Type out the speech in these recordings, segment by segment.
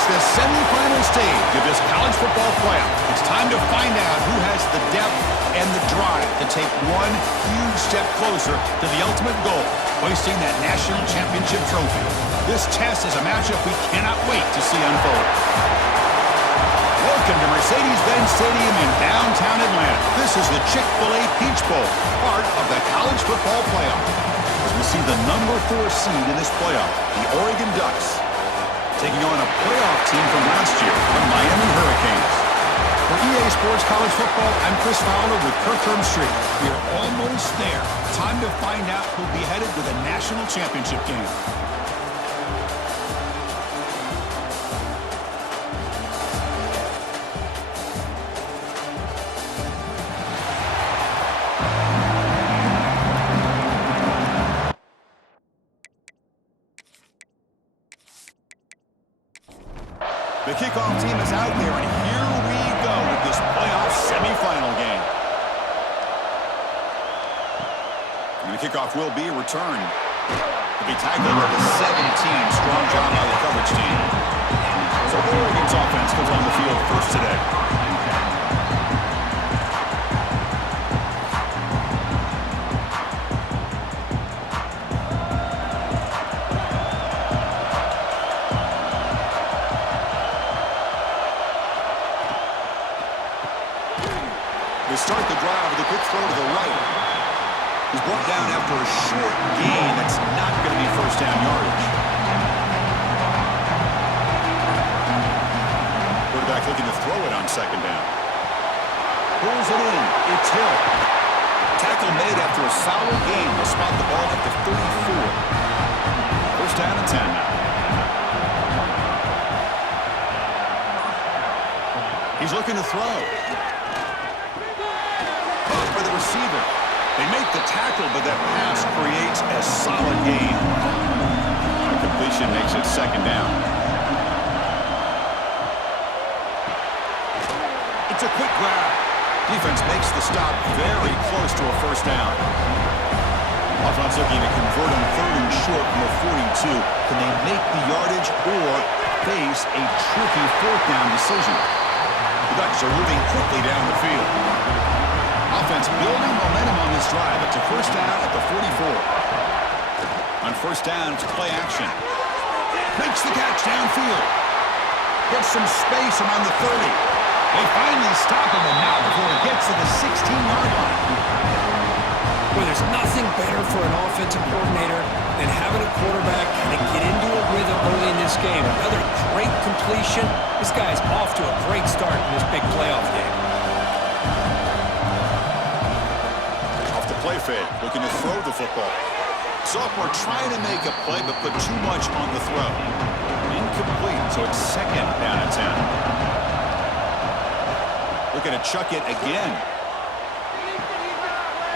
It's the semifinal stage of this college football playoff. It's time to find out who has the depth and the drive to take one huge step closer to the ultimate goal, hoisting that national championship trophy. This test is a matchup we cannot wait to see unfold. Welcome to Mercedes-Benz Stadium in downtown Atlanta. This is the Chick-fil-A Peach Bowl, part of the college football playoff. As we see the number 4 seed in this playoff, the Oregon Ducks, taking on a playoff team from last year, the Miami Hurricanes. For EA Sports College Football, I'm Chris Fowler with Kirkland Street. We are almost there. Time to find out who'll be headed to the national championship game. The kickoff team is out there, and here we go with this playoff semifinal game. And the kickoff will be returned. To be tackled at the 17. Strong job by the coverage team. So Oregon's offense comes on the field first today. They start the drive with a quick throw to the right. He's brought down after a short gain. That's not going to be first down yardage. Quarterback looking to throw it on second down. Pulls it in. It's Hill. Tackle made after a solid gain. Will spot the ball at the 34. First down and 10 now. He's looking to throw. For the receiver. They make the tackle, but that pass creates a solid gain. The completion makes it second down. It's a quick grab. Defense makes the stop very close to a first down. Offense looking to convert on third and short from the 42. Can they make the yardage or face a tricky fourth down decision? The Ducks are moving quickly down the field. Offense building momentum on this drive. It's a first down at the 44. On first down, it's play action. Makes the catch downfield. Gets some space around the 30. They finally stop him, and now before it gets to the 16-yard line. Well, there's nothing better for an offensive coordinator than having a quarterback kind of get into a rhythm early in this game. Another great completion. This guy's off to a great start in this big playoff game. Play fake, looking to throw the football. Sophomore trying to make a play, but put too much on the throw. Incomplete, so it's second down and 10. Looking to chuck it again.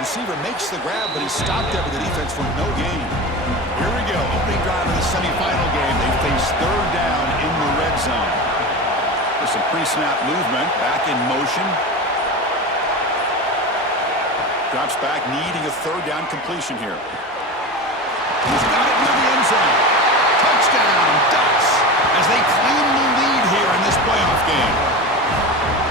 Receiver makes the grab, but he's stopped there with the defense for no gain. Here we go, opening drive of the semifinal game. They face third down in the red zone. There's some pre-snap movement, back in motion. Drops back, needing a third down completion here. He's got it near the end zone. Touchdown, Ducks, as they claim the lead here in this playoff game.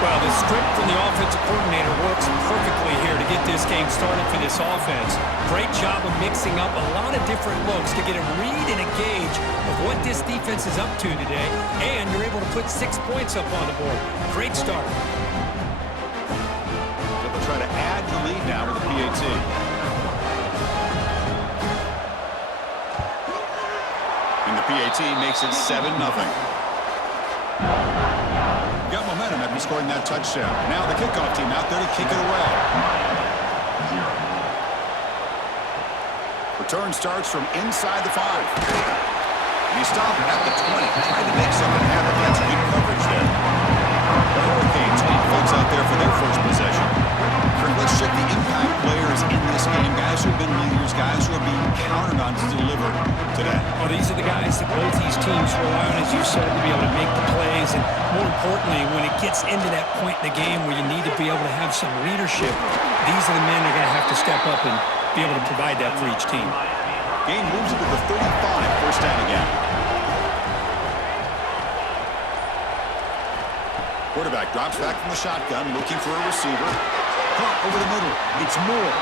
Well, the script from the offensive coordinator works perfectly here to get this game started for this offense. Great job of mixing up a lot of different looks to get a read and a gauge of what this defense is up to today, and you're able to put 6 points up on the board. Great start. Try to add the lead now with the PAT. And the PAT makes it 7-0. Got momentum after scoring that touchdown. Now the kickoff team out there to kick it away. Return starts from inside the 5. And he stopped at the 20. Tried to make something happen. That's good coverage there. The Hurricanes offense out there for their first possession. Let's check the impact players in this game. Guys who have been leaders, guys who are being counted on to deliver today. Well, these are the guys that both these teams rely on, as you said, to be able to make the plays. And more importantly, when it gets into that point in the game where you need to be able to have some leadership, these are the men that are going to have to step up and be able to provide that for each team. Game moves into the 35, first down again. Quarterback drops back from the shotgun, looking for a receiver. Caught over the middle. It's Moore.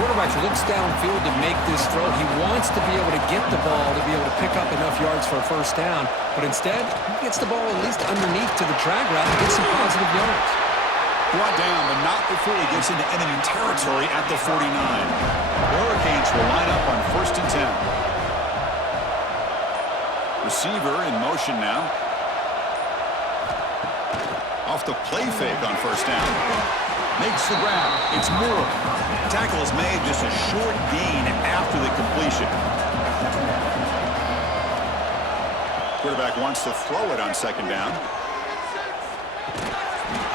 Quarterback looks downfield to make this throw. He wants to be able to get the ball to be able to pick up enough yards for a first down. But instead, he gets the ball at least underneath to the drag route and gets some positive yards. Brought down, but not before he gets into enemy territory at the 49. The Hurricanes will line up on 1st and 10. Receiver in motion now. Off the play fake on 1st down. Makes the grab. It's Moore. Tackle is made, just a short gain after the completion. Quarterback wants to throw it on 2nd down.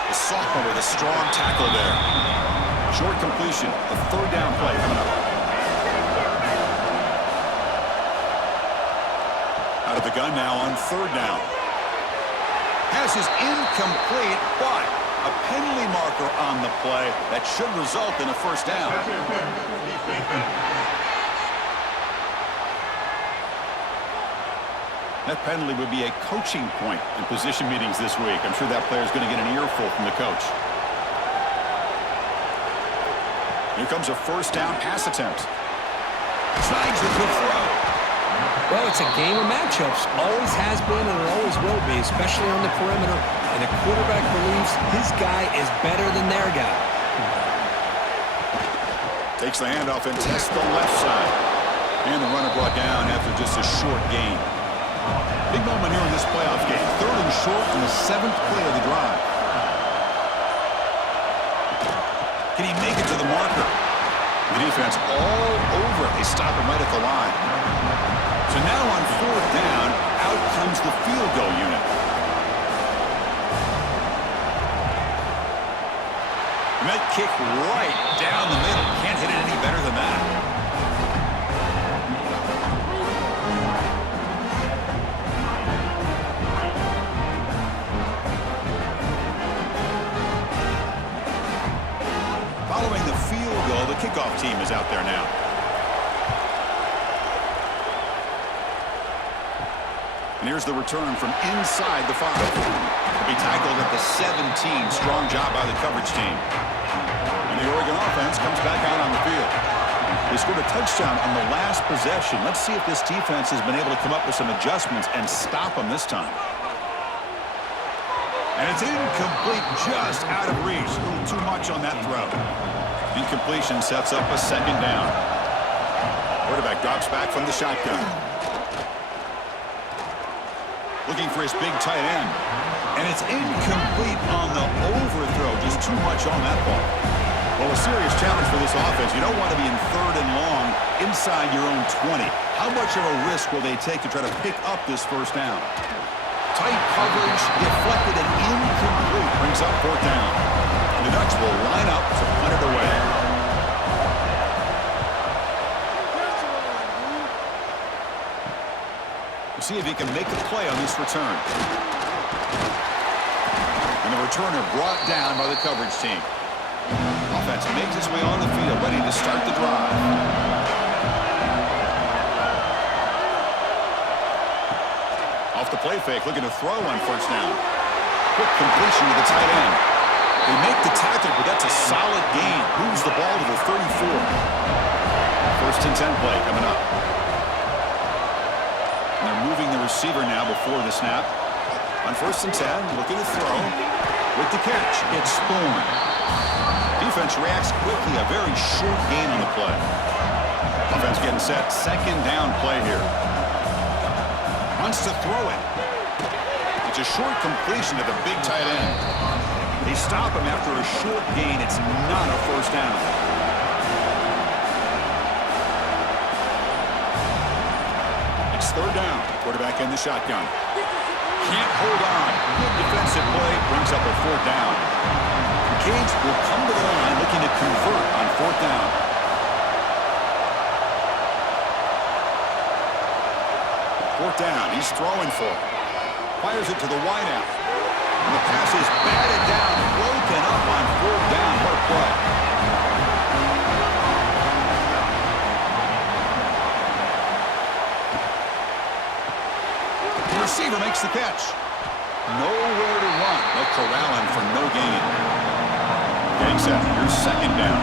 The sophomore with a strong tackle there. Short completion. A 3rd down play coming up. Out of the gun now on 3rd down. Pass is incomplete, but a penalty marker on the play that should result in a 1st down. That penalty would be a coaching point in position meetings this week. I'm sure that player is going to get an earful from the coach. Here comes a 1st down pass attempt. Slides with the throw. Well, it's a game of matchups. Always has been and it always will be, especially on the perimeter. And the quarterback believes his guy is better than their guy. Takes the handoff and tests the left side. And the runner brought down after just a short gain. Big moment here in this playoff game. 3rd and short on the 7th play of the drive. Can he make it to the marker? The defense all over it. They stop him right at the line. So now on 4th down, out comes the field goal unit. And that kick right down the middle. Can't hit it any better than that. Following the field goal, the kickoff team is out there now. And here's the return from inside the 5. He'll be tackled at the 17. Strong job by the coverage team. And the Oregon offense comes back out on the field. They scored a touchdown on the last possession. Let's see if this defense has been able to come up with some adjustments and stop them this time. And it's incomplete, just out of reach. A little too much on that throw. Incompletion sets up a 2nd down. Quarterback drops back from the shotgun. Looking for his big tight end. And it's incomplete on the overthrow. Just too much on that ball. Well, a serious challenge for this offense. You don't want to be in 3rd and long inside your own 20. How much of a risk will they take to try to pick up this 1st down? Tight coverage, deflected and incomplete. Brings up 4th down. And the Ducks will line up to punt it away. See if he can make the play on this return. And the returner brought down by the coverage team. Offense makes its way on the field, ready to start the drive. Off the play fake, looking to throw on 1st down. Quick completion to the tight end. They make the tackle, but that's a solid gain. Moves the ball to the 34. 1st and 10 play coming up. And they're moving the receiver now before the snap. On 1st and 10, looking to throw. With the catch, it's Thorne. Defense reacts quickly, a very short gain on the play. Offense getting set, 2nd down play here. Wants to throw it. It's a short completion to the big tight end. They stop him after a short gain. It's not a 1st down. It's 3rd down. Quarterback in the shotgun. Can't hold on. Good defensive play. Brings up a 4th down. The Canes will come to the line looking to convert on 4th down. Fourth down. He's throwing for it. Fires it to the wideout. And the pass is batted down, broken up on 4th down. What a play. The receiver makes the catch. Nowhere to run. They'll corral him for no gain. Getting set. Here's second down.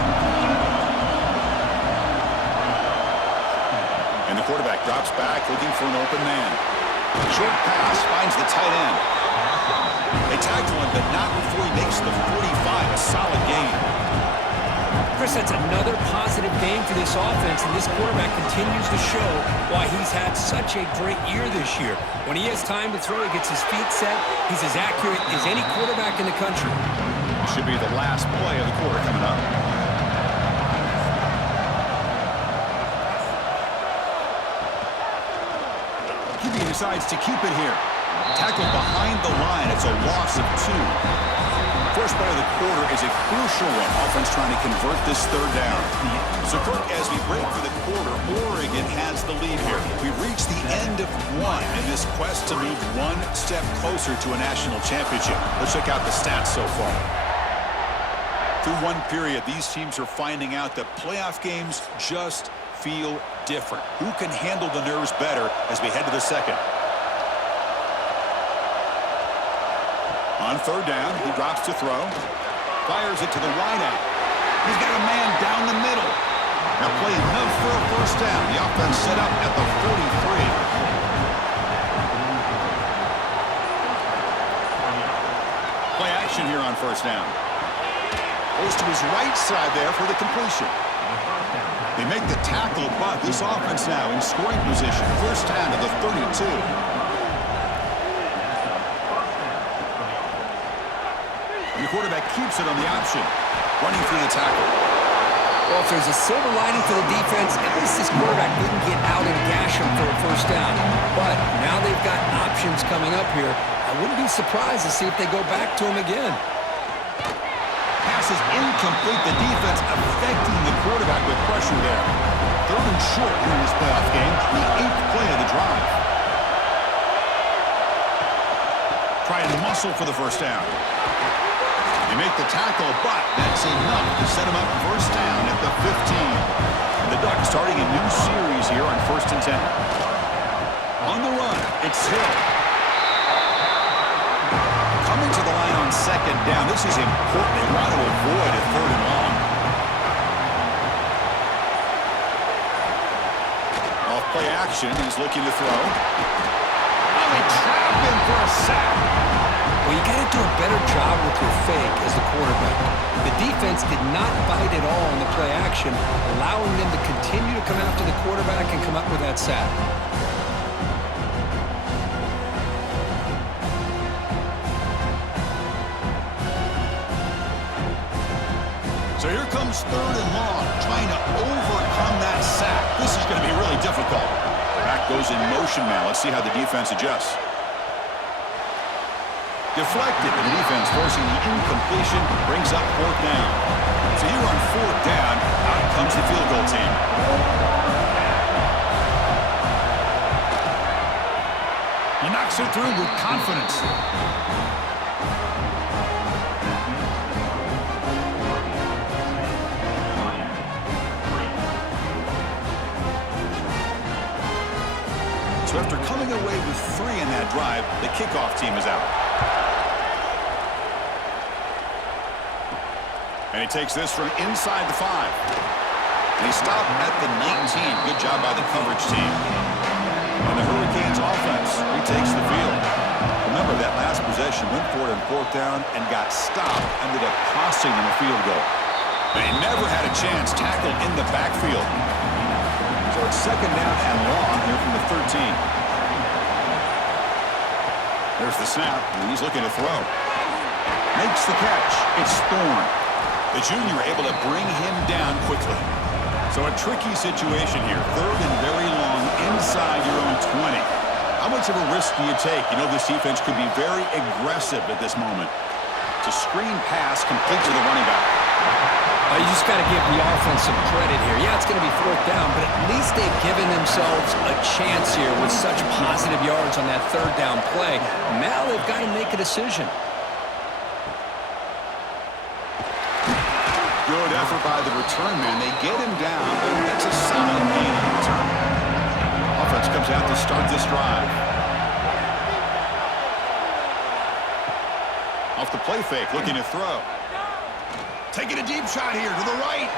And the quarterback drops back looking for an open man. Short pass finds the tight end. They tackle him, but not before he makes the 45. A solid gain. Chris, that's another positive game for this offense, and this quarterback continues to show why he's had such a great year this year. When he has time to throw, he gets his feet set. He's as accurate as any quarterback in the country. This should be the last play of the quarter coming up. QB decides to keep it here. Tackled behind the line. It's a loss of 2. First play of the quarter is a crucial one. Offense trying to convert this third down. So, Kirk, as we break for the quarter, Oregon has the lead here. We've reached the end of one in this quest to move one step closer to a national championship. Let's check out the stats so far. Through one period, these teams are finding out that playoff games just feel different. Who can handle the nerves better as we head to the second? On third down, he drops to throw. Fires it to the wideout. He's got a man down the middle. Now play enough for a first down. The offense set up at the 43. Play action here on first down. Goes to his right side there for the completion. They make the tackle, but this offense now in scoring position. First down to the 32. And the quarterback keeps it on the option, running through the tackle. Well, if there's a silver lining for the defense, at least this quarterback didn't get out and gash him for a first down. But now they've got options coming up here. I wouldn't be surprised to see if they go back to him again. Pass is incomplete. The defense affecting the quarterback with pressure there. Third and short here in this playoff game, the 8th play of the drive. Try and muscle for the first down. They make the tackle, but that's enough to set him up first down at the 15. And the Ducks starting a new series here on 1st and 10. On the run, it's Hill. Coming to the line on second down. This is important. They want to avoid a third and long. Off play action. He's looking to throw. Oh, they trap him for a sack. Well, you got to do a better job with your fake as the quarterback. The defense did not bite at all on the play action, allowing them to continue to come after the quarterback and come up with that sack. So here comes third and long, trying to overcome that sack. This is going to be really difficult. Back goes in motion now. Let's see how the defense adjusts. Deflected, and the defense forcing the incompletion, brings up fourth down. So here on fourth down, out comes the field goal team. He knocks it through with confidence. So after coming away with 3 in that drive, the kickoff team is out. And he takes this from inside the 5. And he stopped at the 19. Good job by the coverage team. And the Hurricanes offense retakes the field. Remember, that last possession went for it on fourth down and got stopped, ended up costing them a field goal. They never had a chance tackled in the backfield. So it's second down and long here from the 13. There's the snap, and he's looking to throw. Makes the catch. It's Thorne. The junior able to bring him down quickly. So a tricky situation here. Third and very long inside your own 20. How much of a risk do you take? You know this defense could be very aggressive at this moment. It's a screen pass complete to the running back. You just got to give the offense some credit here. Yeah, it's going to be fourth down, but at least they've given themselves a chance here with such positive yards on that third down play. Now they've got to make a decision. Good effort by the return man. They get him down, but that's a solid gain on the return. Offense comes out to start this drive. the play fake, looking to throw. Taking a deep shot here to the right.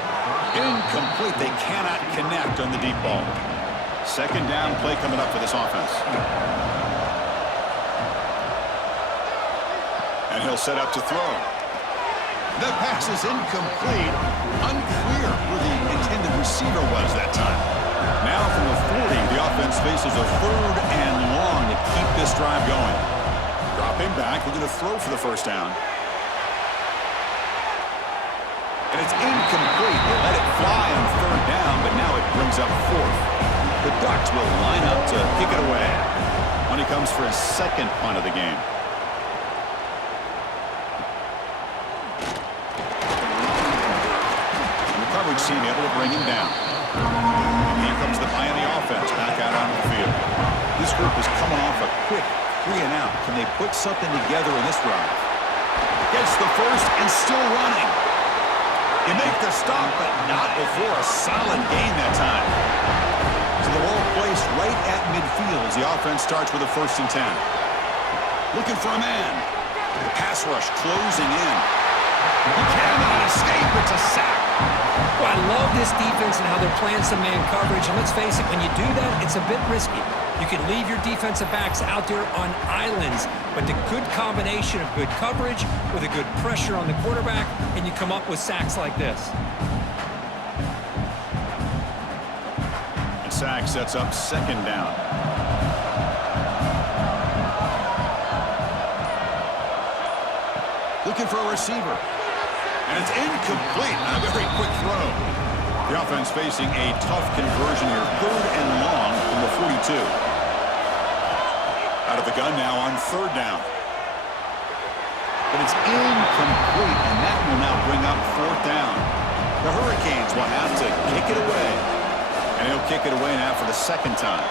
Incomplete. They cannot connect on the deep ball. Second down play coming up for this offense. And he'll set up to throw. The pass is incomplete. Unclear who the intended receiver was that time. Now from the 40, the offense faces a 3rd and long to keep this drive going. Dropping back, looking to throw for the first down. And it's incomplete. They let it fly on 3rd down, but now it brings up 4th. The Ducks will line up to kick it away when he comes for his second punt of the game. And the coverage team able to bring him down. And here comes the Miami offense back out on the field. This group is coming off a quick 3 and out. Can they put something together in this drive? Gets the first and still running. You make the stop, but not before a solid gain that time. So the ball placed right at midfield as the offense starts with a 1st and 10. Looking for a man. The pass rush closing in. He cannot escape. It's a sack. Well, I love this defense and how they're playing some man coverage. And let's face it, when you do that, it's a bit risky. You can leave your defensive backs out there on islands, but the good combination of good coverage with a good pressure on the quarterback, and you come up with sacks like this. And sack sets up 2nd down. Looking for a receiver. And it's incomplete on a very quick throw. The offense facing a tough conversion here. 3rd and long from the 42. Out of the gun now on 3rd down. But it's incomplete, and that will now bring up 4th down. The Hurricanes will have to kick it away. And he'll kick it away now for the 2nd time.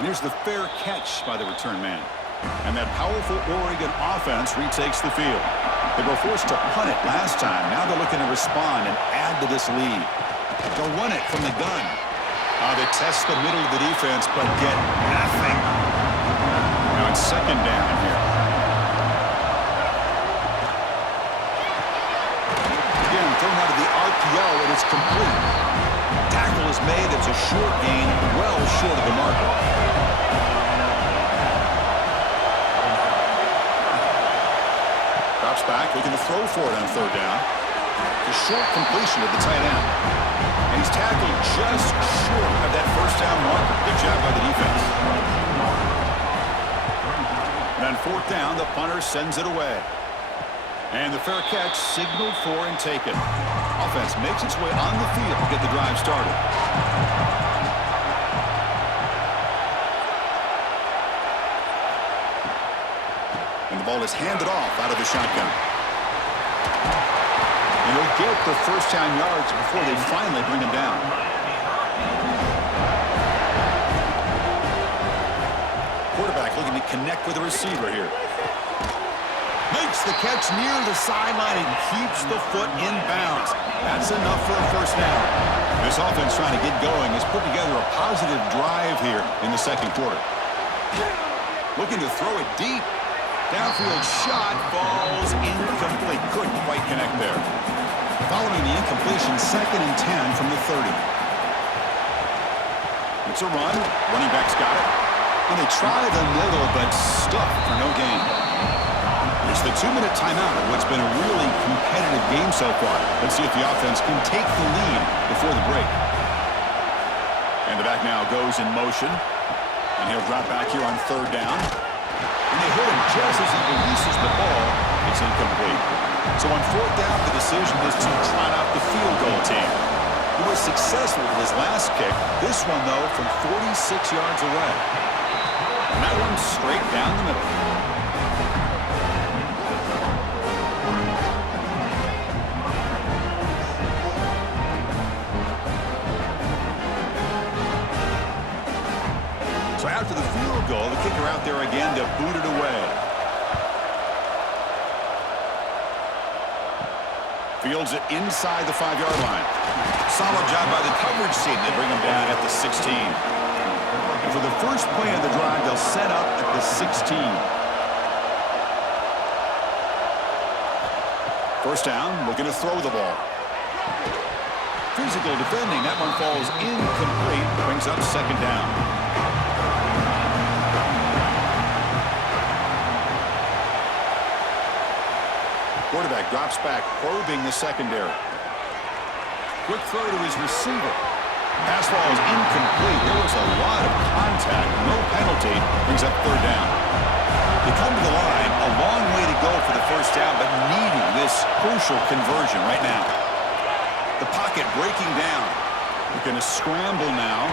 And here's the fair catch by the return man. And that powerful Oregon offense retakes the field. They were forced to punt it last time. Now they're looking to respond and add to this lead. They'll run it from the gun. They test the middle of the defense, but get nothing. Now it's 2nd down here. Again, thrown out of the RPO, and it's complete. Tackle is made. It's a short gain, well short of the marker. Drops back, looking to throw for it on 3rd down. A short completion to the tight end. And he's tackled just short of that 1st down marker. Good job by the defense. And on 4th down, the punter sends it away. And the fair catch signaled for and taken. Offense makes its way on the field to get the drive started. And the ball is handed off out of the shotgun. And he'll get the 1st down yards before they finally bring him down. Quarterback looking to connect with the receiver here. Makes the catch near the sideline and keeps the foot in bounds. That's enough for a 1st down. This offense trying to get going has put together a positive drive here in the 2nd quarter. Looking to throw it deep. Downfield shot falls incomplete. Couldn't quite connect there. Following the incompletion, 2nd and 10 from the 30. It's a run. Running back's got it. And they try the middle, but stuffed for no gain. It's the 2-minute timeout of what's been a really competitive game so far. Let's see if the offense can take the lead before the break. And the back now goes in motion. And he'll drop back here on 3rd down. And they hit him just as he releases the ball. It's incomplete. So on 4th down, the decision is to trot out the field goal team. He was successful with his last kick. This one, though, from 46 yards away. And that one straight down the middle. So after the field goal, the kicker out there again to boot it away. Fields it inside the 5-yard line. Solid job by the coverage team. They bring him down at the 16. And for the first play of the drive, they'll set up at the 16. First down, looking to throw the ball. Physical defending. That one falls incomplete. Brings up second down. Quarterback drops back, probing the secondary. Quick throw to his receiver. Pass ball is incomplete. There was a lot of contact. No penalty. Brings up third down. They come to the line. A long way to go for the first down, but needing this crucial conversion right now. The pocket breaking down. They're going to scramble now.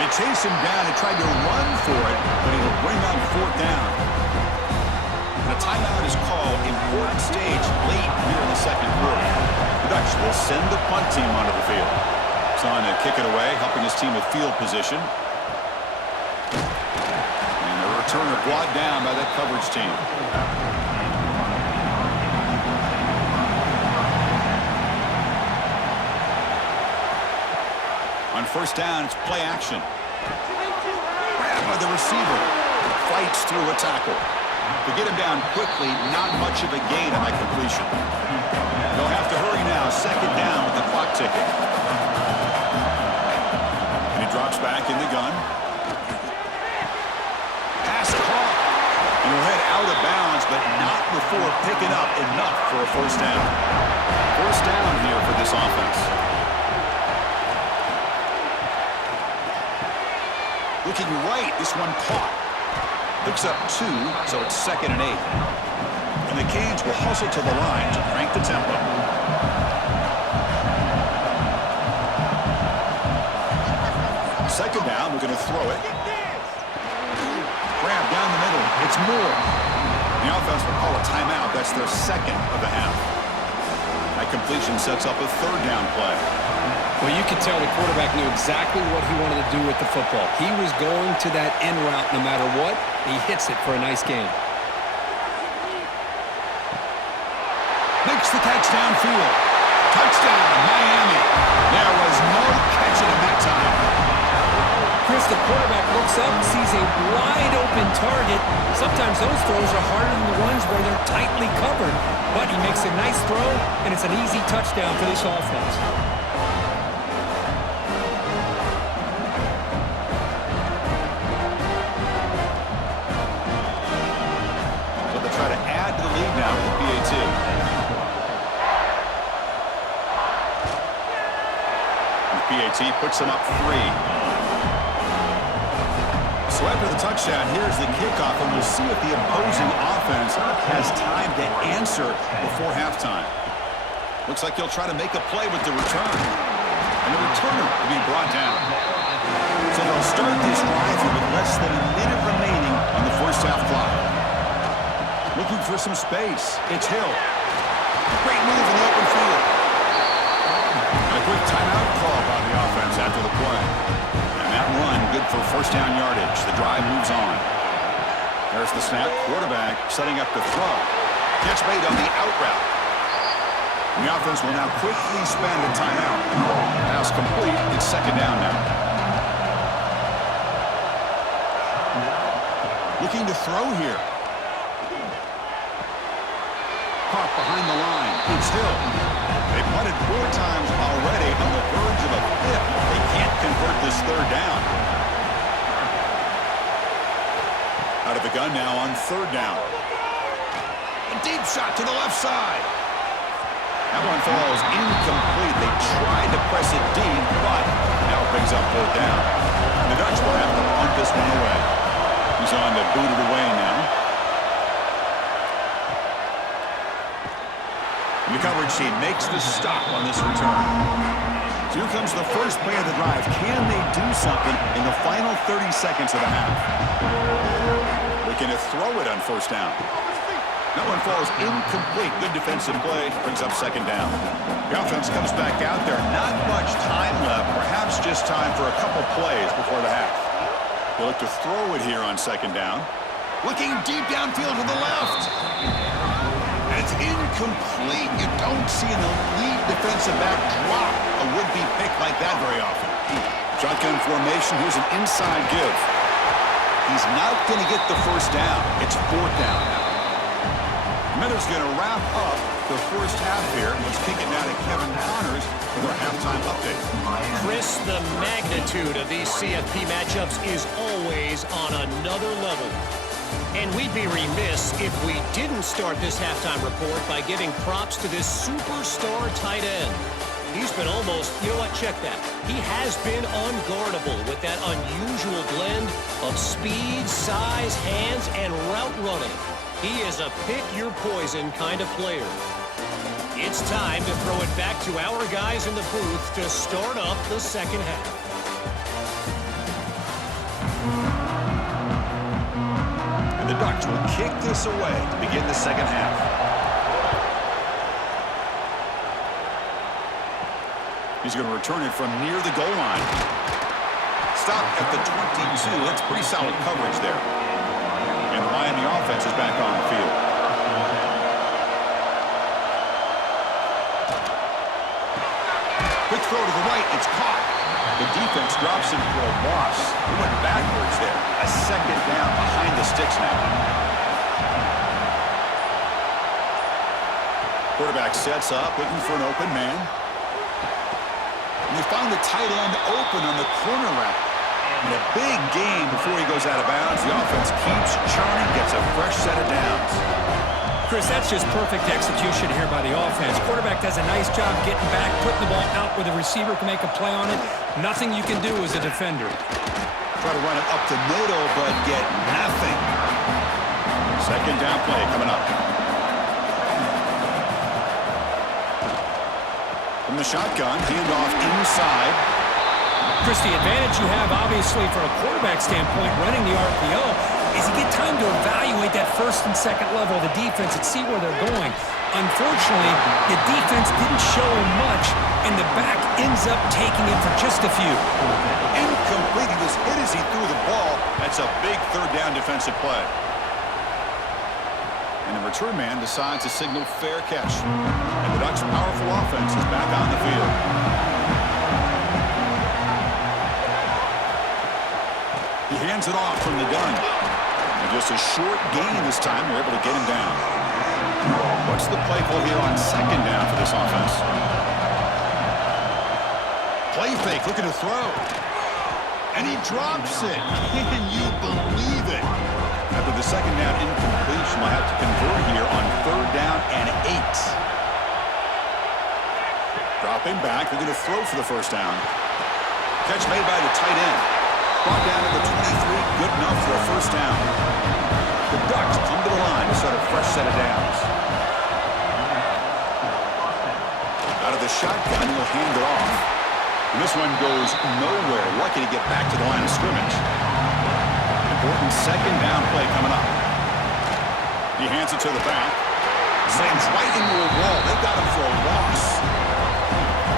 They chase him down and try to run for it, but he'll bring up fourth down. The timeout is called. Important stage late here in the second quarter. The Dutch will send the punt team onto the field. It's on to kick it away, helping his team with field position. And the returner brought down by that coverage team. On first down, it's play action. Grabbed by the receiver. Fights through a tackle. To get him down quickly, not much of a gain on that completion. They'll have to hurry now. Second down with the clock ticking. And he drops back in the gun. Pass caught. And he'll head out of bounds, but not before picking up enough for a first down. First down here for this offense. Looking right, this one caught. Picks up 2, so it's 2nd and 8. And the Canes will hustle to the line to crank the tempo. Second down, we're going to throw it. Grab down the middle. It's Moore. The offense will call a timeout. That's their second of the half. That completion sets up a third down play. Well, you could tell the quarterback knew exactly what he wanted to do with the football. He was going to that end route no matter what. He hits it for a nice gain. Makes the catch downfield. Touchdown, Miami. There was no catching him that time. Chris, the quarterback looks up, sees a wide-open target. Sometimes those throws are harder than the ones where they're tightly covered. But he makes a nice throw, and it's an easy touchdown for this offense. Try to add to the lead now with the PAT. The PAT puts them up 3. So after the touchdown, here's the kickoff, and we'll see if the opposing offense has time to answer before halftime. Looks like they'll try to make a play with the return. And the returner will be brought down. So they'll start this drive with less than a minute remaining on the first half clock. Looking for some space. It's Hill. Great move in the open field. And a quick timeout call by the offense after the play. And that run, good for first down yardage. The drive moves on. There's the snap. Quarterback setting up the throw. Catch made on the out route. And the offense will now quickly spend a timeout. Pass complete. It's second down now. Looking to throw here. Caught behind the line. It's Hill. They punted 4 times already on the verge of a 5th. They can't convert this third down. Out of the gun now on third down. A deep shot to the left side. That one falls incomplete. They tried to press it deep, but now it brings up fourth down. And the Dutch will have to punt this one away. He's on to boot it away now. The coverage team makes the stop on this return. So here comes the first play of the drive. Can they do something in the final 30 seconds of the half? Looking to throw it on first down. That one falls incomplete. Good defensive play. Brings up second down. The offense comes back out there. Not much time left. Perhaps just time for a couple plays before the half. They look to throw it here on second down. Looking deep downfield to the left. And it's incomplete. You don't see an elite defensive back drop a would-be pick like that very often. Shotgun formation. Here's an inside give. He's not going to get the first down. It's fourth down now. Miller's going to wrap up the first half here. Let's kick it now to Kevin Connors with our halftime update. Chris, the magnitude of these CFP matchups is always on another level. And we'd be remiss if we didn't start this halftime report by giving props to this superstar tight end. He's been almost, you know what, check that. He has been unguardable with that unusual blend of speed, size, hands, and route running. He is a pick-your-poison kind of player. It's time to throw it back to our guys in the booth to start up the second half. And the Ducks will kick this away to begin the second half. He's going to return it from near the goal line. Stop at the 22. That's pretty solid coverage there. And the Miami offense is back on the field. Quick throw to the right. It's caught. The defense drops him for a loss. He went backwards there. A second down behind the sticks now. Quarterback sets up, looking for an open man. And they find the tight end open on the corner route. And a big gain before he goes out of bounds. The offense keeps churning, gets a fresh set of downs. Chris, that's just perfect execution here by the offense. Quarterback does a nice job getting back, putting the ball out where the receiver can make a play on it. Nothing you can do as a defender. Try to run it up the middle, but get nothing. Second down play coming up. From the shotgun, handoff inside. Chris, the advantage you have, obviously, from a quarterback standpoint, running the RPO, is you get time to evaluate that first and second level of the defense and see where they're going. Unfortunately, the defense didn't show him much, and the back ends up taking it for just a few. Incomplete. He was hit as he threw the ball. That's a big third down defensive play. And the return man decides to signal fair catch. And the Ducks' powerful offense is back on the field. He hands it off from the gun. And just a short gain this time. They're able to get him down. What's the play call here on second down for this offense? Play fake, looking to throw. And he drops it. Can you believe it? After the second down incompletion, we'll have to convert here on third down and 8. Dropping back, looking to throw for the first down. Catch made by the tight end. Brought down to the 23, good enough for a first down. The Ducks come to the line to set a fresh set of downs. Out of the shotgun, he'll hand it off. And this one goes nowhere. Lucky to get back to the line of scrimmage. Important second down play coming up. He hands it to the back. Slams right into a wall. They got him for a loss.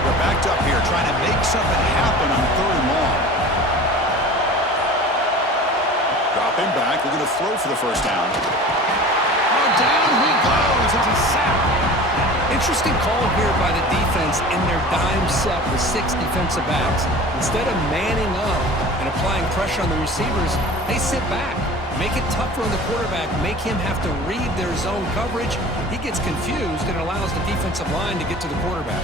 They're backed up here trying to make something happen on third and long. Dropping back, we're going to throw for the first down. Oh, down he goes. It's a sack. Interesting call here by the defense in their dime set with 6 defensive backs. Instead of manning up and applying pressure on the receivers, they sit back, make it tougher on the quarterback, make him have to read their zone coverage. He gets confused and allows the defensive line to get to the quarterback.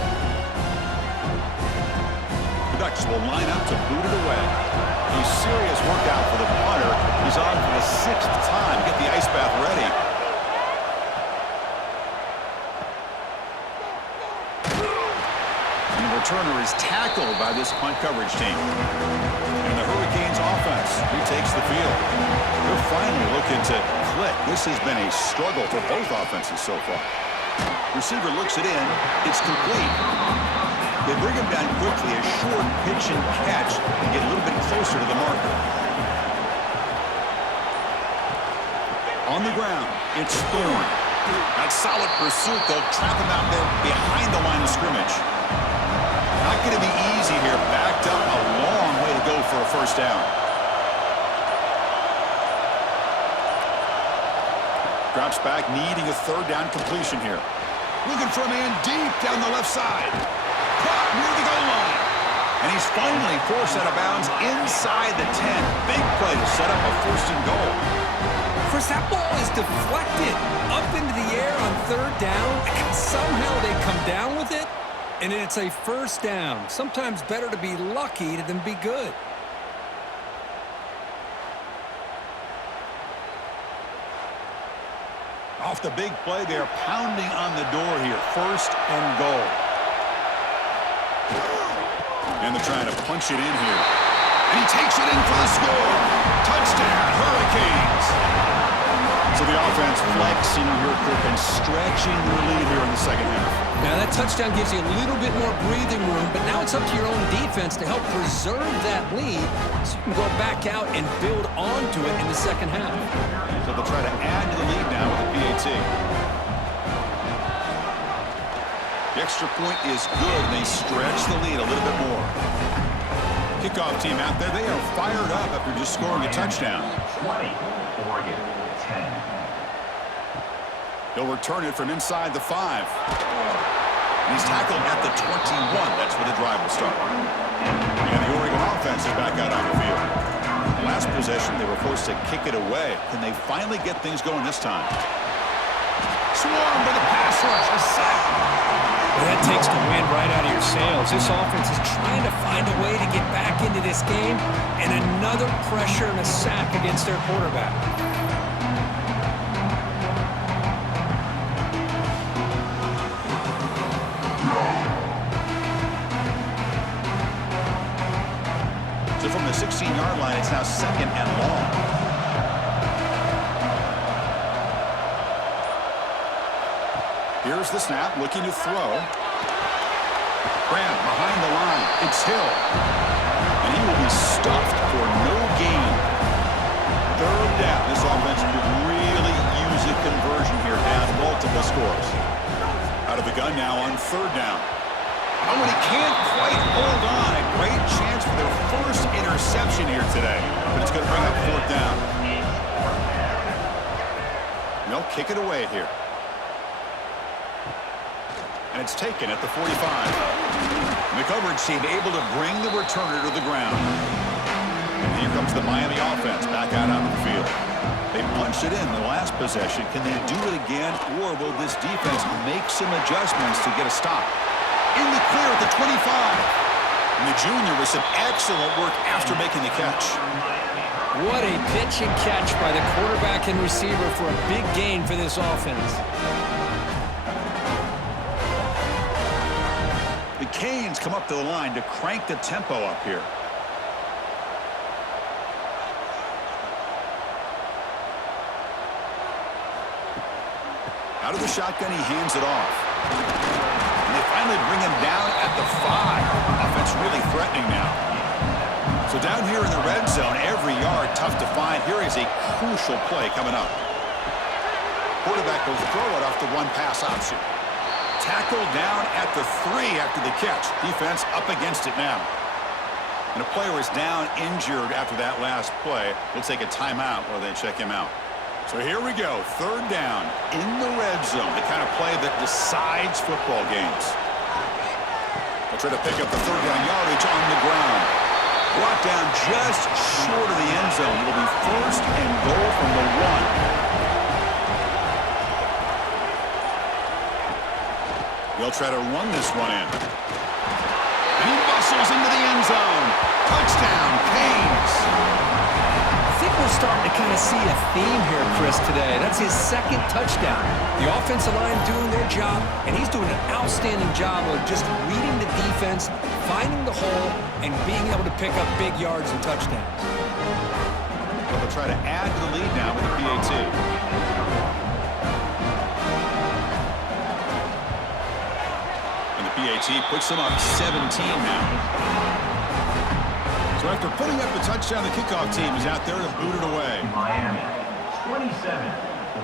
The Ducks will line up to boot it away. A serious workout for the punter. He's on for the 6th time. Get the ice bath ready. And the returner is tackled by this punt coverage team. And the Hurricanes offense retakes the field. They're finally looking to click. This has been a struggle for both offenses so far. Receiver looks it in. It's complete. They bring him down quickly, a short pitch and catch to get a little bit closer to the marker. On the ground, it's Thorne. That solid pursuit, they'll trap him out there behind the line of scrimmage. Not going to be easy here. Backed up a long way to go for a first down. Drops back, needing a third down completion here. Looking for a man deep down the left side. Caught near the goal line. And he He's finally forced out of bounds inside the 10. Big play to set up a 1st and goal. Chris, that ball is deflected up into the air on 3rd down. Somehow they come down with it, and it's a 1st down. Sometimes better to be lucky than be good. Off the big play, they're pounding on the door here. 1st and goal. And they're trying to punch it in here. And he takes it in for the score. Touchdown, Hurricanes. So the offense flexing here quick and stretching their lead here in the 2nd half. Now that touchdown gives you a little bit more breathing room, but now it's up to your own defense to help preserve that lead so you can go back out and build onto it in the 2nd half. So they'll try to add to the lead now with the PAT. The extra point is good, and they stretch the lead a little bit more. Kickoff team out there, they are fired up after just scoring a touchdown. 20, Oregon, 10. He'll return it from inside the 5. And he's tackled at the 21. That's where the drive will start. And the Oregon offense is back out on the field. Last possession, they were forced to kick it away. Can they finally get things going this time? Swarmed by the pass rush. A sack. Well, that takes the wind right out of your sails. This offense is trying to find a way to get back into this game, and another pressure and a sack against their quarterback. So from the 16-yard line, it's now 2nd and long. Here's the snap, looking to throw. Grant behind the line. It's Hill. And he will be stuffed for no gain. 3rd down. This offense could really use a conversion here, down multiple scores. Out of the gun now on 3rd down. Oh, and he can't quite hold on. A great chance for their 1st interception here today. But it's going to bring up 4th down. And they'll kick it away here. And it's taken at the 45. The coverage team able to bring the returner to the ground. And here comes the Miami offense back out on the field. They punched it in the last possession. Can they do it again, or will this defense make some adjustments to get a stop? In the clear at the 25. And the junior with some excellent work after making the catch. What a pitch and catch by the quarterback and receiver for a big gain for this offense. The Canes come up to the line to crank the tempo up here. Out of the shotgun, he hands it off. And they finally bring him down at the 5. Offense really threatening now. So down here in the red zone, every yard tough to find. Here is a crucial play coming up. Quarterback will throw it off the one-pass option. Tackled down at the 3 after the catch. Defense up against it now. And a player is down injured after that last play. We'll take a timeout while they check him out. So here we go. 3rd down in the red zone. The kind of play that decides football games. They'll try to pick up the 3rd down yardage on the ground. Brought down just short of the end zone. It'll be 1st and goal from the 1. They'll try to run this one in. And he muscles into the end zone. Touchdown, Canes. I think we're starting to kind of see a theme here, Chris, today. That's his 2nd touchdown. The offensive line doing their job, and he's doing an outstanding job of just reading the defense, finding the hole, and being able to pick up big yards and touchdowns. So they'll try to add to the lead now with the PAT. PAT puts them up 17 now. So after putting up the touchdown, the kickoff team is out there to boot it away. Miami, 27,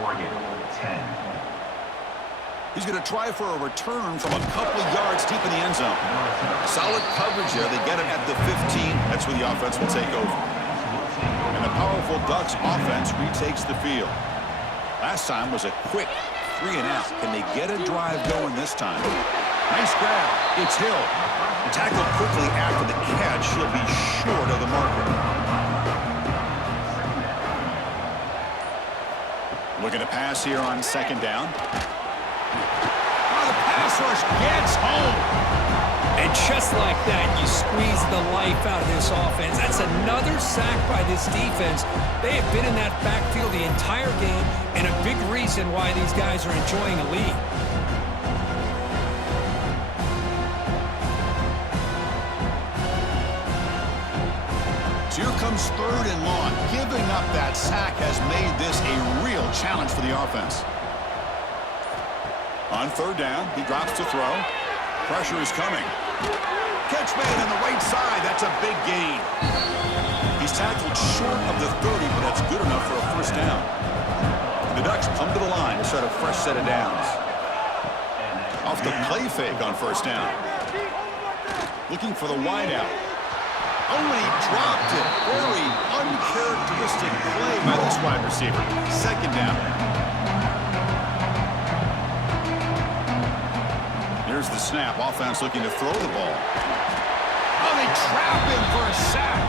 Oregon, 10. He's going to try for a return from a couple yards deep in the end zone. Solid coverage there. They get him at the 15. That's where the offense will take over. And the powerful Ducks offense retakes the field. Last time was a quick 3 and out. Can they get a drive going this time? Nice grab. It's Hill. Tackled quickly after the catch. He'll be short of the marker. Looking to pass here on second down. Oh, the pass rush gets home. And just like that, you squeeze the life out of this offense. That's another sack by this defense. They have been in that backfield the entire game, and a big reason why these guys are enjoying a lead. So here comes third and long. Giving up that sack has made this a real challenge for the offense. On third down, he drops to throw. Pressure is coming. Catch made on the right side. That's a big gain. He's tackled short of the 30, but that's good enough for a first down. The Ducks come to the line to start a fresh set of downs. Off the play fake on first down. Looking for the wideout. Oh, and he dropped it. Very uncharacteristic play by this wide receiver. Second down. Here's the snap. Offense looking to throw the ball. Oh, they trap him for a sack.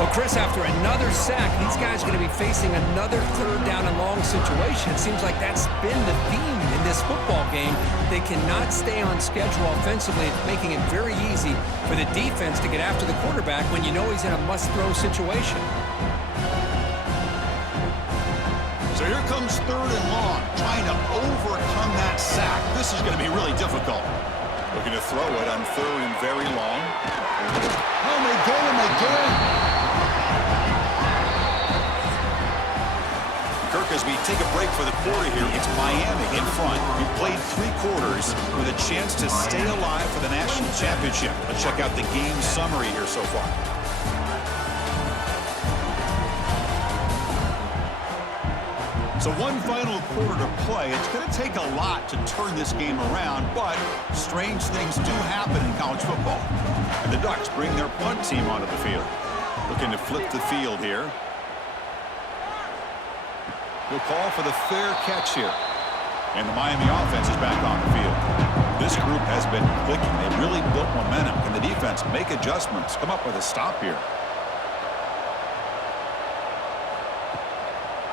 Well, Chris, after another sack, these guys are going to be facing another third down and long situation. It seems like that's been the theme in this football game. They cannot stay on schedule offensively, making it very easy for the defense to get after the quarterback when you know he's in a must-throw situation. So here comes third and long, trying to overcome that sack. This is going to be really difficult. Looking to throw it on third and very long. Oh, they get him again. Kirk, as we take a break for the quarter here, it's Miami in front. We played 3 quarters with a chance to stay alive for the national championship. Let's check out the game summary here so far. So one final quarter to play. It's going to take a lot to turn this game around, but strange things do happen in college football. And the Ducks bring their punt team onto the field. Looking to flip the field here. He'll call for the fair catch here. And the Miami offense is back on the field. This group has been clicking. They really built momentum. Can the defense make adjustments? Come up with a stop here.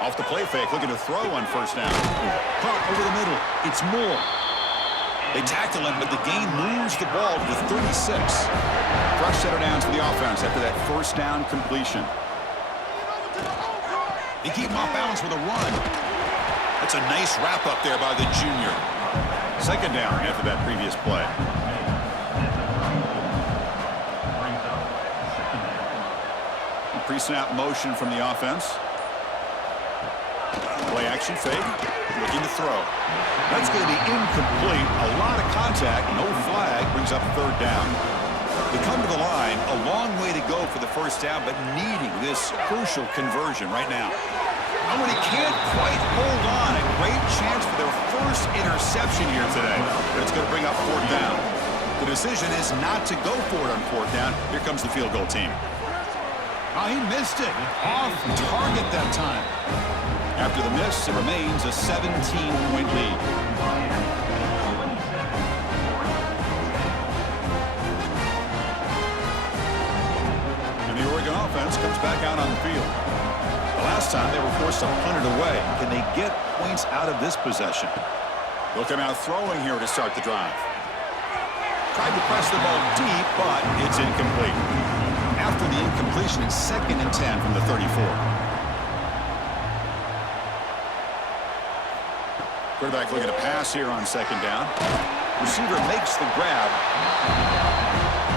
Off the play fake, looking to throw on first down. Caught over the middle. It's Moore. They tackle him, but the gain moves the ball to the 36. Fresh set of downs for the offense after that first down completion. They keep him off balance with a run. That's a nice wrap up there by the junior. Second down after that previous play. Pre-snap motion from the offense. Play action fake. Looking to throw. That's going to be incomplete. A lot of contact. No flag. Brings up third down. They come to the line. A long way to go for the first down, but needing this crucial conversion right now. Oh, and he can't quite hold on. A great chance for their first interception here today. But it's going to bring up fourth down. The decision is not to go for it on fourth down. Here comes the field goal team. Oh, he missed it. Off target that time. After the miss, it remains a 17-point lead. And the Oregon offense comes back out on the field. The last time they were forced to punt it away. Can they get points out of this possession? Looking out throwing here to start the drive. Tried to press the ball deep, but it's incomplete. After the incompletion, it's 2nd and 10 from the 34. Quarterback looking to pass here on second down. Receiver makes the grab.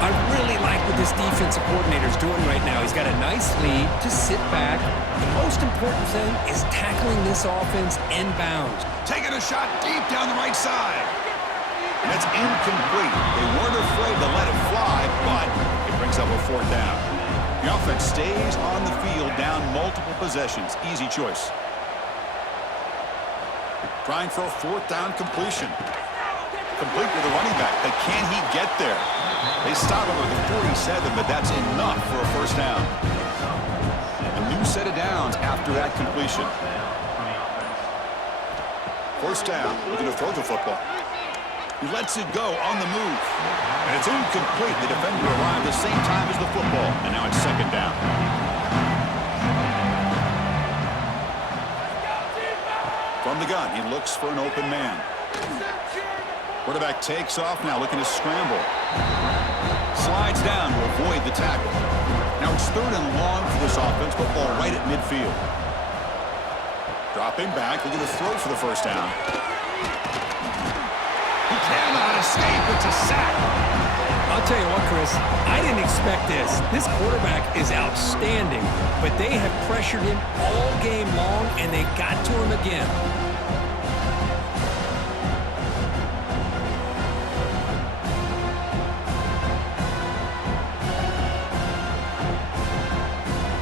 I really like what this defensive coordinator is doing right now. He's got a nice lead. Just sit back. The most important thing is tackling this offense inbounds. Taking a shot deep down the right side. And it's incomplete. They weren't afraid to let it fly, but it brings up a fourth down. The offense stays on the field down multiple possessions. Easy choice. Trying for a fourth down completion. Complete with the running back, but can he get there? They stop him with the 47, but that's enough for a first down. A new set of downs after that completion. First down, looking to throw the football. He lets it go on the move. And it's incomplete. The defender arrived the same time as the football. And now it's second down. From the gun, he looks for an open man. Quarterback takes off now, looking to scramble. Slides down to avoid the tackle. Now it's third and long for this offense. Football right at midfield. Dropping back, looking to throw for the first down. He cannot escape. It's a sack. I'll tell you what, Chris, I didn't expect this. This quarterback is outstanding, but they have pressured him all game long, and they got to him again.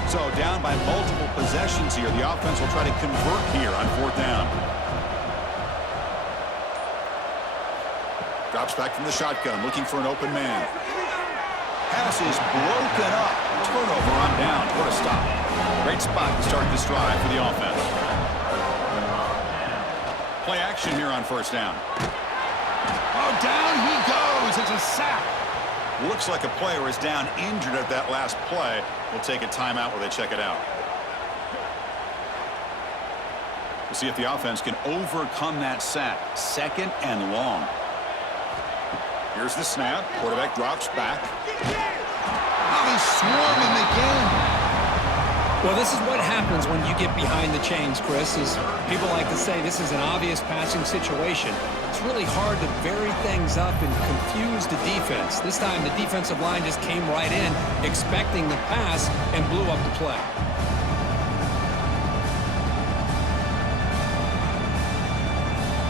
So down by multiple possessions here. The offense will try to convert here on fourth down. Drops back from the shotgun, looking for an open man. Pass is broken up. Turnover on down. What a stop. Great spot to start this drive for the offense. Play action here on first down. Oh, down he goes. It's a sack. Looks like a player is down injured at that last play. We'll take a timeout while they check it out. We'll see if the offense can overcome that sack. Second and long. Here's the snap. Quarterback drops back. Oh, they swarm him again. Well, this is what happens when you get behind the chains, Chris. Is people like to say this is an obvious passing situation. It's really hard to vary things up and confuse the defense. This time, the defensive line just came right in, expecting the pass, and blew up the play.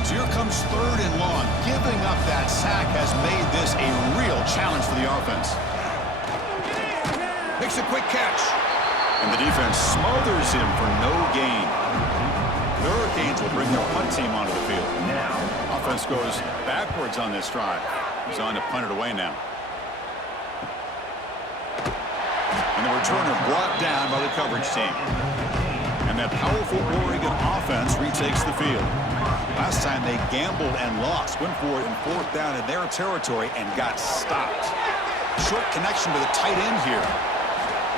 So here comes third and long. Giving up that sack has made this a real challenge for the offense. Makes a quick catch. And the defense smothers him for no gain. The Hurricanes will bring their punt team onto the field. Offense goes backwards on this drive. He's on to punt it away now. And the returner brought down by the coverage team. And that powerful Oregon offense retakes the field. Last time they gambled and lost. Went for it in fourth down in their territory and got stopped. Short connection to the tight end here.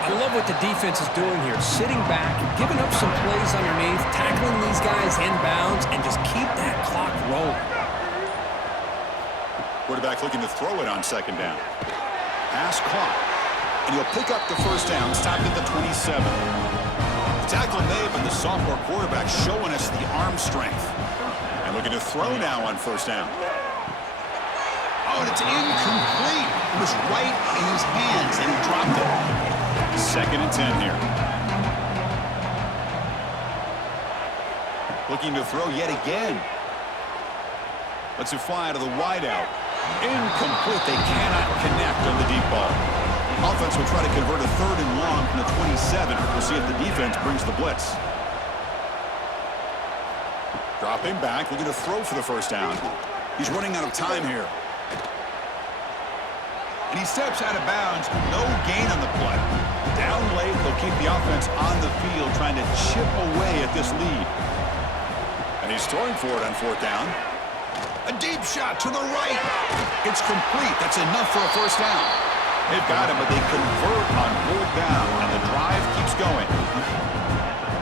I love what the defense is doing here. Sitting back, giving up some plays underneath, tackling these guys inbounds, and just keep that clock rolling. Quarterback looking to throw it on second down. Pass caught. And he'll pick up the first down, stopped at the 27. The tackle made, but the sophomore quarterback showing us the arm strength. And looking to throw now on first down. Oh, and it's incomplete. It was right in his hands, and he dropped it. Second and 10 here. Looking to throw yet again. Lets it fly to the wideout. Incomplete. They cannot connect on the deep ball. Offense will try to convert a third and long from the 27. We'll see if the defense brings the blitz. Dropping back, looking to throw for the first down. He's running out of time here. And he steps out of bounds. No gain on the play. Down late, they'll keep the offense on the field, trying to chip away at this lead. And he's throwing for it on fourth down. A deep shot to the right. It's complete. That's enough for a first down. They've got him, but they convert on fourth down, and the drive keeps going.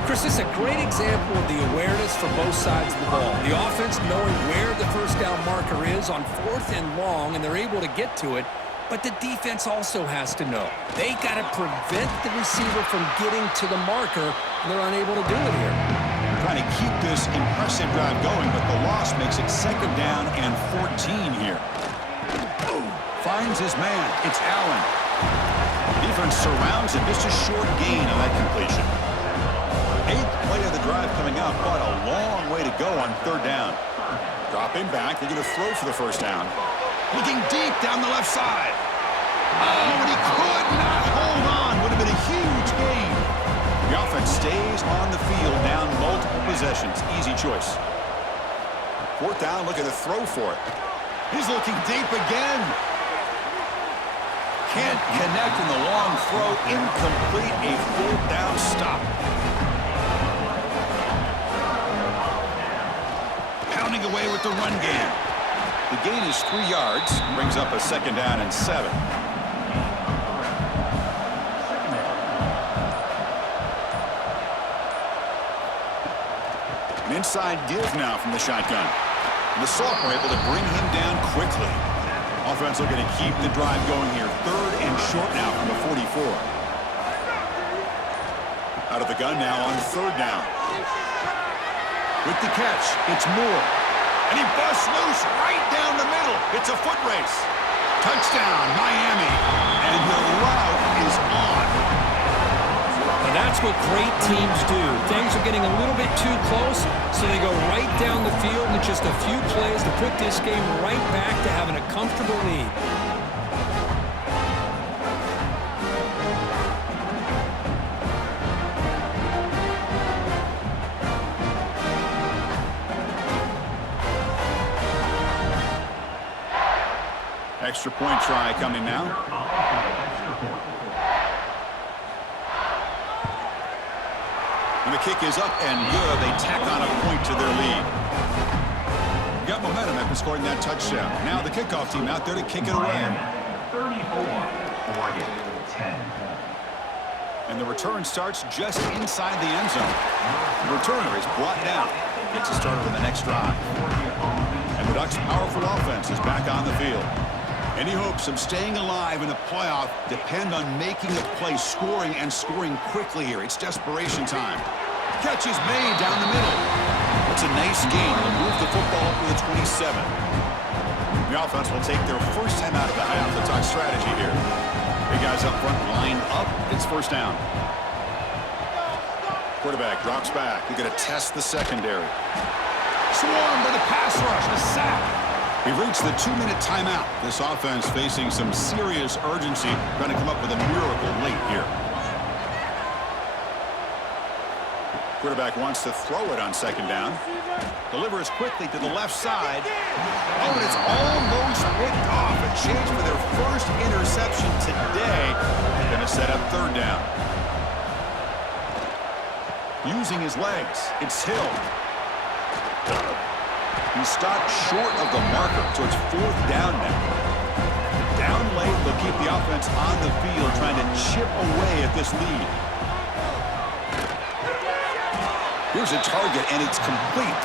Chris, this is a great example of the awareness for both sides of the ball. The offense knowing where the first down marker is on fourth and long, and they're able to get to it. But the defense also has to know. They got to prevent the receiver from getting to the marker. They're unable to do it here. Trying to keep this impressive drive going, but the loss makes it second down and 14 here. Finds his man. It's Allen. Defense surrounds him. Just a short gain on that completion. Eighth play of the drive coming up, but a long way to go on third down. Dropping back. They're going to throw for the first down. Looking deep down the left side. Oh, and he could not hold on. Would have been a huge gain. The offense stays on the field, down multiple possessions. Easy choice. Fourth down, looking to throw for it. He's looking deep again. Can't connect in the long throw. Incomplete. A fourth down stop. Pounding away with the run game. The gain is 3 yards, brings up a 2nd down and 7. An inside give now from the shotgun. And the Sophomore able to bring him down quickly. Offense looking to keep the drive going here. 3rd and short now from the 44. Out of the gun now on 3rd down. With the catch, it's Moore. And he busts loose right down the middle. It's a foot race. Touchdown, Miami. And the route is on. And that's what great teams do. Things are getting a little bit too close, so they go right down the field in just a few plays to put this game right back to having a comfortable lead. Extra point try coming now. And the kick is up and good. They tack on a point to their lead. Got momentum after scoring that touchdown. Now the kickoff team out there to kick it away. 34, Oregon 10. And the return starts just inside the end zone. The returner is brought down. Gets a starter in the next drive. And the Ducks' powerful offense is back on the field. Any hopes of staying alive in a playoff depend on making a play, scoring, and scoring quickly here. It's desperation time. Catch is made down the middle. It's a nice gain. They'll move the football up to the 27. The offense will take their first time out of the half. The Ducks strategy here. Big guys up front lined up. It's 1st down. Quarterback drops back. They're going to test the secondary. Swarmed by the pass rush. A sack. We've reached the 2-minute timeout. This offense facing some serious urgency, trying to come up with a miracle late here. Quarterback wants to throw it on 2nd down. Delivers quickly to the left side. Oh, and it's almost picked off. A chance for their first interception today. Going to set up 3rd down. Using his legs, it's Hill. He stopped short of the marker, so it's 4th down now. Down late, they'll keep the offense on the field, trying to chip away at this lead. Here's a target, and it's complete.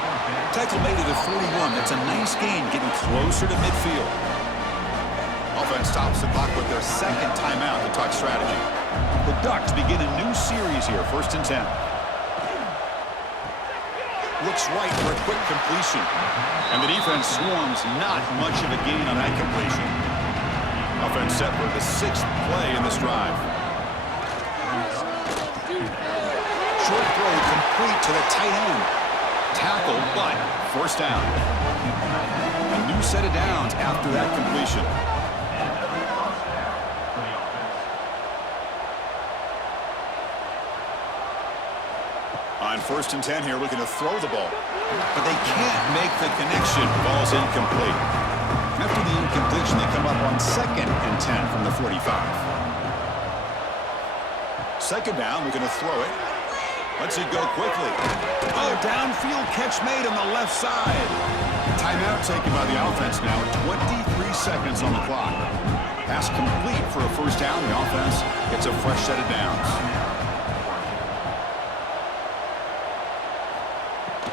Tackle made it at 41. That's a nice gain, getting closer to midfield. Offense stops the clock with their 2nd timeout, the Ducks strategy. The Ducks begin a new series here, 1st and 10. Looks right for a quick completion. And the defense swarms, not much of a gain on that completion. Offense set for the 6th play in this drive. Short throw complete to the tight end. Tackle, but 1st down. A new set of downs after that completion. On 1st and 10 here, looking to throw the ball. But they can't make the connection. Ball's incomplete. After the incompletion, they come up on 2nd and 10 from the 45. 2nd down, we're going to throw it. Lets it go quickly. Oh, downfield catch made on the left side. Timeout taken by the offense now. 23 seconds on the clock. Pass complete for a 1st down. The offense gets a fresh set of downs.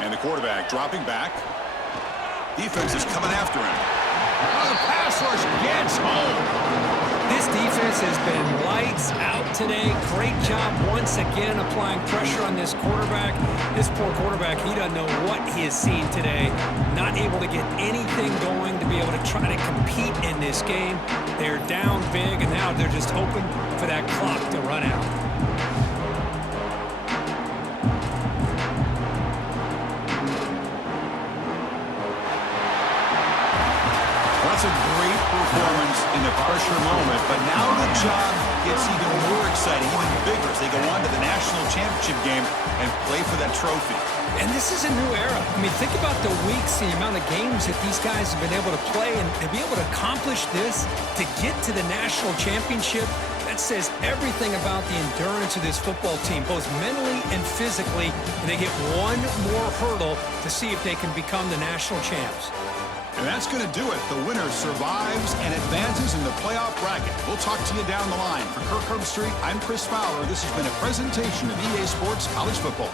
And the quarterback dropping back. Defense is coming after him. Oh, the pass rush gets home. This defense has been lights out today. Great job once again applying pressure on this quarterback. This poor quarterback, he doesn't know what he has seen today. Not able to get anything going to be able to try to compete in this game. They're down big, and now they're just hoping for that clock to run out. That's a great performance in the pressure moment, but now the job gets even more exciting, even bigger as they go on to the national championship game and play for that trophy. And this is a new era. I mean, think about the weeks, the amount of games that these guys have been able to play, and to be able to accomplish this, to get to the national championship, that says everything about the endurance of this football team, both mentally and physically, and they get one more hurdle to see if they can become the national champs. And And that's going to do it. The winner survives and advances in the playoff bracket. We'll talk to you down the line. For Kirk Herbstreit, I'm Chris Fowler. This has been a presentation of EA Sports College Football.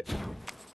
it.